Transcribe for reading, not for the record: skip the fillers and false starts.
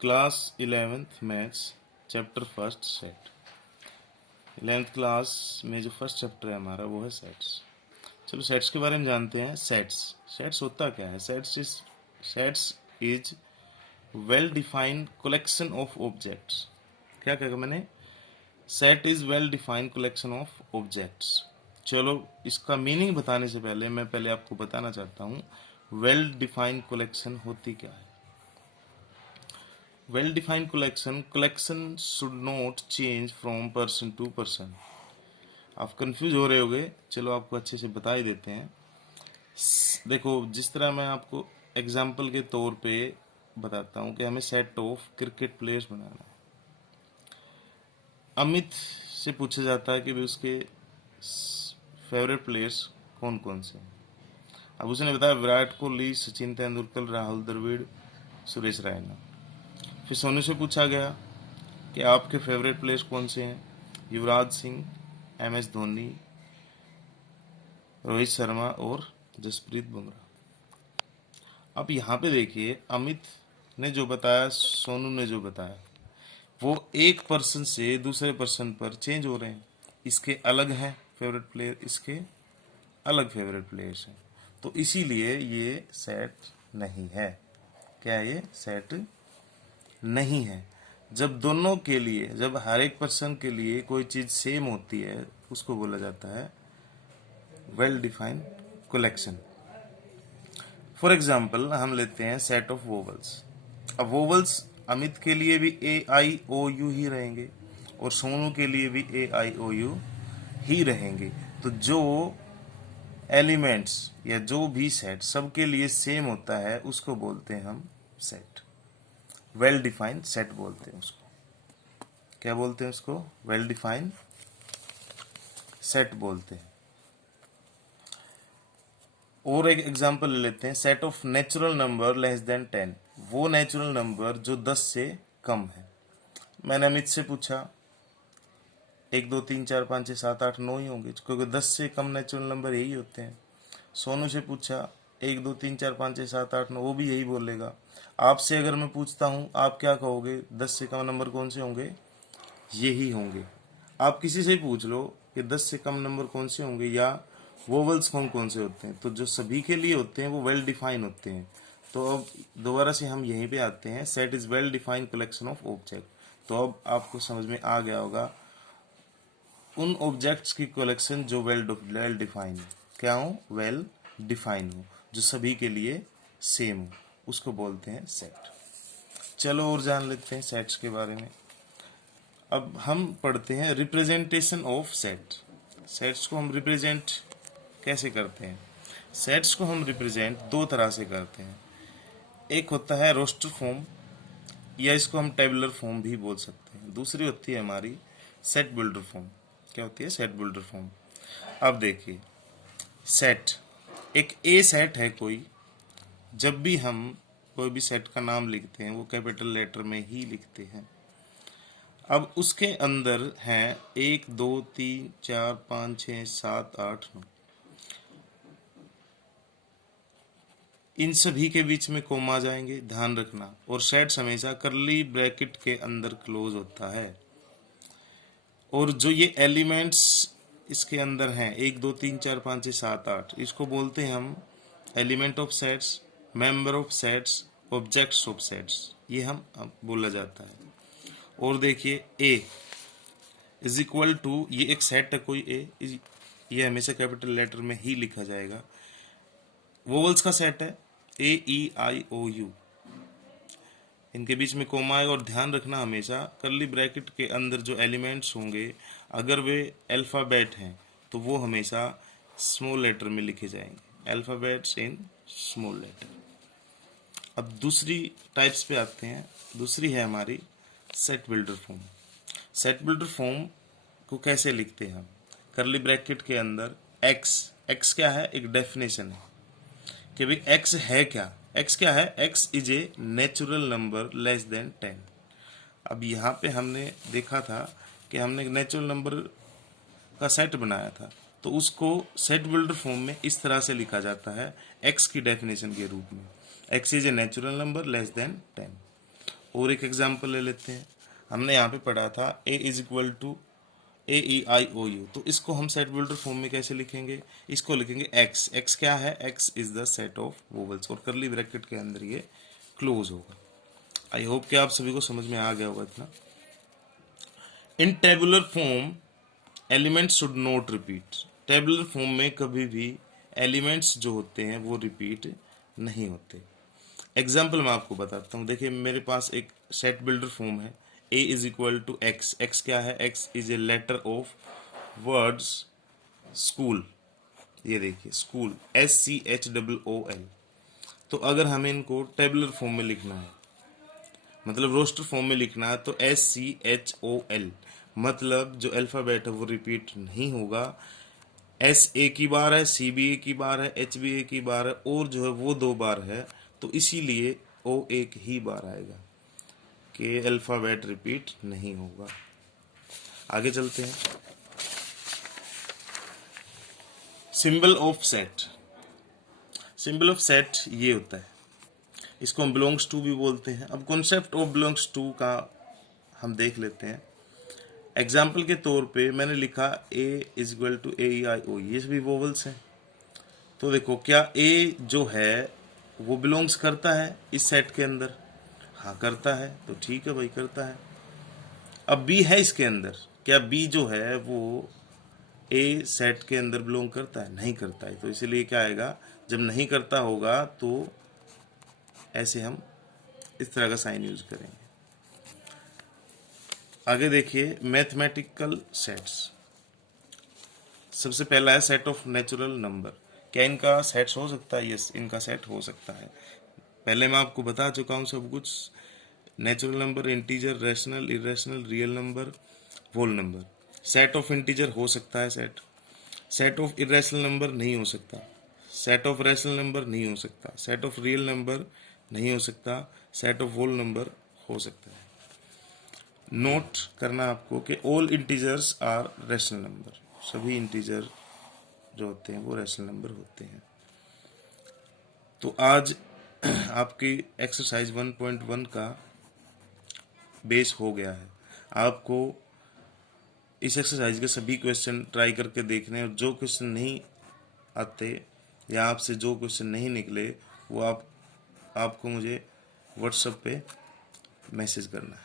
Class 11th maths chapter first set. 11th class में जो first chapter है हमारा वो है सेट्स। चलो सेट्स के बारे में जानते हैं। सेट्स सेट्स होता क्या है? Sets is well defined collection of objects. क्या कहा मैंने? Set is well defined collection of objects. चलो इसका मीनिंग बताने से पहले मैं आपको बताना चाहता हूँ वेल डिफाइंड कलेक्शन होती क्या है। Well defined collection should not change from person to person. आप कंफ्यूज हो रहे होगे, चलो आपको अच्छे से बता ही देते हैं। देखो, जिस तरह मैं आपको एग्जाम्पल के तौर पे बताता हूँ कि हमें सेट ऑफ क्रिकेट प्लेयर्स बनाना है। अमित से पूछा जाता है कि भी उसके फेवरेट प्लेयर्स कौन कौन से हैं। अब उसने बताया विराट कोहली, सचिन तेंदुलकर, राहुल द्रविड़, सुरेश रैना। फिर सोनू से पूछा गया कि आपके फेवरेट प्लेयर्स कौन से हैं। युवराज सिंह, MS धोनी, रोहित शर्मा और जसप्रीत बुमराह। अब यहाँ पे देखिए, अमित ने जो बताया, सोनू ने जो बताया, वो एक पर्सन से दूसरे पर्सन पर चेंज हो रहे हैं। इसके अलग हैं फेवरेट प्लेयर, इसके अलग फेवरेट प्लेयर्स हैं, तो इसीलिए ये सेट नहीं है। क्या ये सेट नहीं है? जब दोनों के लिए, जब हर एक पर्सन के लिए कोई चीज सेम होती है, उसको बोला जाता है well defined collection. For example हम लेते हैं सेट ऑफ वोवल्स। अब वोवल्स अमित के लिए भी AIOU ही रहेंगे और सोनू के लिए भी AIOU ही रहेंगे। तो जो एलिमेंट्स या जो भी सेट सबके लिए सेम होता है उसको बोलते हैं हम सेट। वेल डिफाइंड सेट बोलते हैं उसको। क्या बोलते हैं उसको? वेल डिफाइंड सेट बोलते हैं। और एक एग्जांपल ले लेते हैं, set of natural number less than 10। वो नेचुरल नंबर जो 10 से कम है। मैंने अमित से पूछा 1 2 3 4 5 6 7 8 9 ही होंगे, क्योंकि 10 से कम नेचुरल नंबर यही होते हैं। सोनू से पूछा 1 2 3 4 5 6 7 8 9, वो भी यही बोलेगा। आपसे अगर मैं पूछता हूँ, आप क्या कहोगे? 10 से कम नंबर कौन से होंगे? यही होंगे। आप किसी से पूछ लो कि 10 से कम नंबर कौन से होंगे या वोवल्स कौन कौन से होते हैं, तो जो सभी के लिए होते हैं वो वेल डिफाइन होते हैं। तो अब दोबारा से हम यहीं पे आते हैं, set is well defined collection of object. तो अब आपको समझ में आ गया होगा उन ऑब्जेक्ट्स की कलेक्शन जो वेल डिफाइन हो। क्या हो? वेल डिफाइन हो, जो सभी के लिए सेम हो, उसको बोलते हैं सेट। चलो और जान लेते हैं सेट्स के बारे में। अब हम पढ़ते हैं रिप्रेजेंटेशन ऑफ सेट। सेट्स को हम रिप्रेजेंट कैसे करते हैं? सेट्स को हम रिप्रेजेंट दो तरह से करते हैं। एक होता है रोस्टर फॉर्म, या इसको हम टेबुलर फॉर्म भी बोल सकते हैं। दूसरी होती है हमारी सेट बिल्डर फॉर्म। क्या होती है? Set builder form. अब देखिए, सेट एक ए सेट है कोई। जब भी हम कोई भी सेट का नाम लिखते हैं वो कैपिटल लेटर में ही लिखते हैं। अब उसके अंदर हैं 1 2 3 4 5 6 7 8 9। इन सभी के बीच में कोमा जाएंगे, ध्यान रखना। और सेट्स हमेशा करली ब्रैकेट के अंदर क्लोज होता है। और जो ये एलिमेंट्स इसके अंदर हैं 1 2 3 4 5 6 7 8, इसको बोलते हैं हम element of sets, member of sets, objects of sets. ये हम बोला जाता है। और देखिए, ए इज इक्वल टू, ये एक सेट है कोई ए, ये हमेशा कैपिटल लेटर में ही लिखा जाएगा। वोवल्स का सेट है AEIOU, इनके बीच में कोमा है। और ध्यान रखना हमेशा कर्ली ब्रैकेट के अंदर जो एलिमेंट्स होंगे, अगर वे अल्फ़ाबेट हैं तो वो हमेशा स्मॉल लेटर में लिखे जाएंगे, अल्फ़ाबेट्स इन स्मॉल लेटर। अब दूसरी टाइप्स पे आते हैं। दूसरी है हमारी set builder form. Set builder form को कैसे लिखते हैं हम? कर्ली ब्रैकेट के अंदर एक्स क्या है? एक डेफिनेशन है कि भाई एक्स है क्या। एक्स क्या है? X is a natural number less than 10। अब यहाँ पे हमने देखा था कि हमने एक नेचुरल नंबर का सेट बनाया था, तो उसको सेट बिल्डर फॉर्म में इस तरह से लिखा जाता है एक्स की डेफिनेशन के रूप में। X is a natural number less than 10। और एक एग्जाम्पल ले लेते हैं। हमने यहाँ पे पढ़ा था ए इज इक्वल टू AEIOU, तो इसको हम सेट बिल्डर फॉर्म में कैसे लिखेंगे? इसको लिखेंगे एक्स। एक्स क्या है? X is the set of vowels, और करली ब्रैकेट के अंदर ये क्लोज होगा। आई होप कि आप सभी को समझ में आ गया होगा इतना। इन tabular form elements should not repeat. Tabular form में कभी भी एलिमेंट्स जो होते हैं वो रिपीट नहीं होते। एग्जाम्पल मैं आपको बताता हूँ। देखिए मेरे पास एक सेट बिल्डर फॉर्म है, A is equal to X. X क्या है? X is a letter of words school. ये देखिए स्कूल, SCHOOL। तो अगर हमें इनको टेबुलर फॉर्म में लिखना है, मतलब रोस्टर फॉर्म में लिखना है, तो SCHOL, मतलब जो अल्फ़ाबेट है वो रिपीट नहीं होगा। S एक ही बार है, C भी एक ही बार है, H भी एक ही बार है, और जो है वो 2 बार है, तो इसीलिए O एक ही बार आएगा कि अल्फ़ाबेट रिपीट नहीं होगा। आगे चलते हैं। Symbol of set. Symbol of set ये होता है, इसको हम बिलोंग्स टू भी बोलते हैं। अब कॉन्सेप्ट ऑफ बिलोंग्स टू का हम देख लेते हैं। एग्जाम्पल के तौर पे मैंने लिखा ए इज इक्वल टू AEIO, ये भी वोवल्स हैं। तो देखो क्या ए जो है वो बिलोंग्स करता है इस सेट के अंदर? हाँ करता है, तो ठीक है भाई करता है। अब बी है इसके अंदर, क्या बी जो है वो ए सेट के अंदर बिलोंग करता है? नहीं करता है, तो इसीलिए क्या आएगा? जब नहीं करता होगा तो ऐसे हम इस तरह का साइन यूज करेंगे। आगे देखिए मैथमेटिकल सेट्स। सबसे पहला है सेट ऑफ नेचुरल नंबर। क्या इनका सेट्स हो सकता है? यस, इनका सेट हो सकता है। पहले मैं आपको बता चुका हूँ सब कुछ। Natural number, integer, rational, irrational, real number, whole number. Set of integer हो सकता है सेट। सेट ऑफ इरेशनल नंबर नहीं हो सकता। सेट ऑफ रैशनल नंबर नहीं हो सकता। सेट ऑफ रियल नंबर नहीं हो सकता। सेट ऑफ होल नंबर हो सकता है। नोट करना आपको कि all integers are rational number. सभी इंटीजर जो होते हैं वो रैशनल नंबर होते हैं। तो आज आपकी एक्सरसाइज 1.1 का बेस हो गया है। आपको इस एक्सरसाइज के सभी क्वेश्चन ट्राई करके देखने, और जो क्वेश्चन नहीं आते या आपसे जो क्वेश्चन नहीं निकले वो आपको मुझे व्हाट्सएप पे मैसेज करना है।